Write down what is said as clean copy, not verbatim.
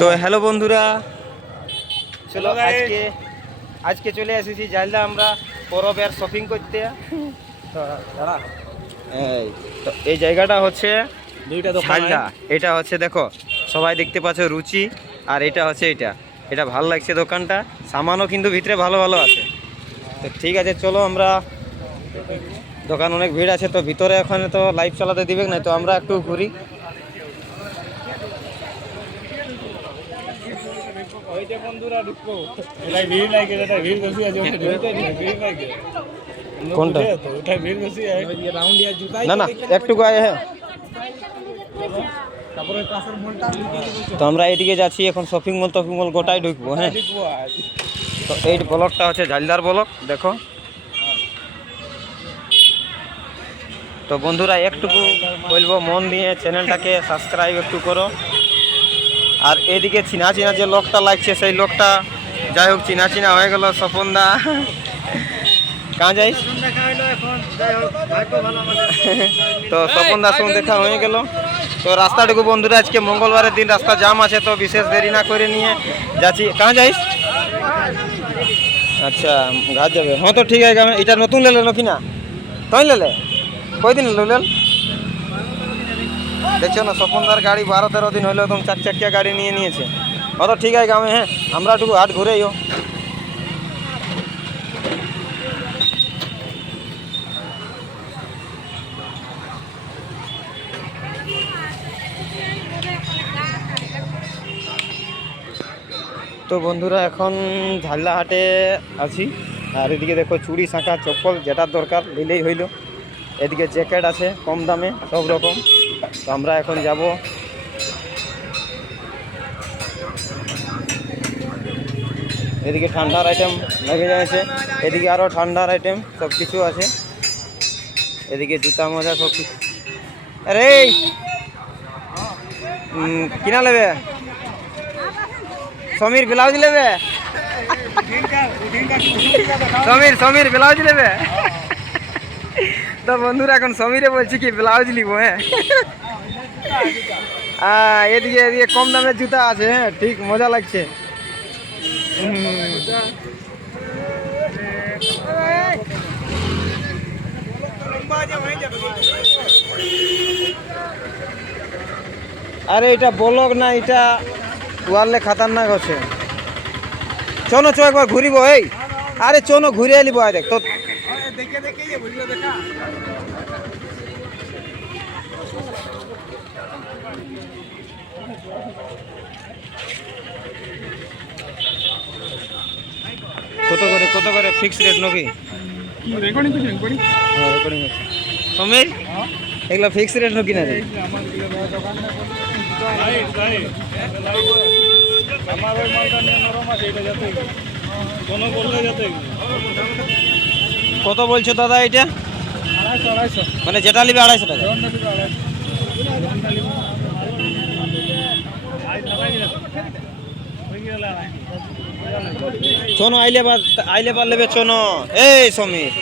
তো হ্যালো বন্ধুরা, চলো আজকে চলে এসেছি জাইলদা আমরা পরবের শপিং করতে। তো এই জায়গাটা হচ্ছে জাইলদা। এটা হচ্ছে দেখো, সবাই দেখতে পাচ্ছ রুচি, আর এটা হচ্ছে এটা ভালো লাগছে দোকানটা। সামানও কিন্তু ভিতরে ভালো ভালো আছে। তো ঠিক আছে, চলো আমরা, দোকান অনেক ভিড় আছে, তো ভিতরে ওখানে তো লাইভ চালাতে দিবে না, তো আমরা একটু ঘুরি। কোনটা না না একটু গায়ে, হ্যাঁ। তো আমরা এদিকে যাচ্ছি এখন, শপিং মল গোটাই ঢুকবো। হ্যাঁ, তো এই ব্লকটা হচ্ছে জাইলদার ব্লক, দেখো। তো বন্ধুরা একটুকু বলবো, মন দিয়ে চ্যানেলটাকে সাবস্ক্রাইব একটু করো। আর এদিকে চিনা যে লোকটা লাগছে, সেই লোকটা যাই হোক চিনা হয়ে গেল, স্বপনদা। কাঁ যাই, তো স্বপনদার সঙ্গে দেখা হয়ে গেল। তো রাস্তাটুকু বন্ধুরা, আজকে মঙ্গলবারের দিন, রাস্তা জাম আছে, তো বিশেষ দেরি না করে নিয়ে যাচ্ছি। কাঁ যাইস? আচ্ছা, ঘাট যাবে। হ্যাঁ, তো ঠিক আছে। এটা নতুন লেলে নাকি না? তাই লেলে কয়দিন লেন? দেখছো না, স্বপনদার গাড়ি 12-13 দিন হলো, একদম 4 চাকিয়া গাড়ি নিয়ে নিয়েছে। তো ঠিক আছে গ্রামে, হ্যাঁ, আমরা একটু হাট ঘুরেইও। তো বন্ধুরা এখন ঝালদা হাটে আছি, আর এদিকে দেখো চুড়ি শাঁখা চপ্পল যেটার দরকার নিলেই হইল। এদিকে জ্যাকেট আছে কম দামে সব রকম। তো আমরা এখন যাব। এদিকে ঠান্ডার আইটেম লেগে যাচ্ছে, এদিকে আরও ঠান্ডার আইটেম সব কিছু আছে। এদিকে জুতা মোজা সব কিছু। আরে কিনা নেবে? সমীর ব্লাউজ নেবে? সমীর ব্লাউজ নেবে? তো বন্ধুরা এখন সমীরে বলছি কি ব্লাউজ নিব। হ্যাঁ, এদিকে কম দামের জুতা আছে। হ্যাঁ, ঠিক মজা লাগছে। আরে এটা ব্লক না, এটা ওয়ারলে খাতারনাক আছে। চলো একবার ঘুরিব। এই আরে চলো ঘুরে এলিব। দেখ তো, কত করে ফিক্স রেট নাকি? হ্যাঁ, রেকর্ডিং আছে। সমীর, এগুলো ফিক্স রেট নাকি না? কত বলছো দাদা এটা? মানে যেটা নিবে 250 টাকা। চনো আইলে পার লেবে চনো। এই সমীর,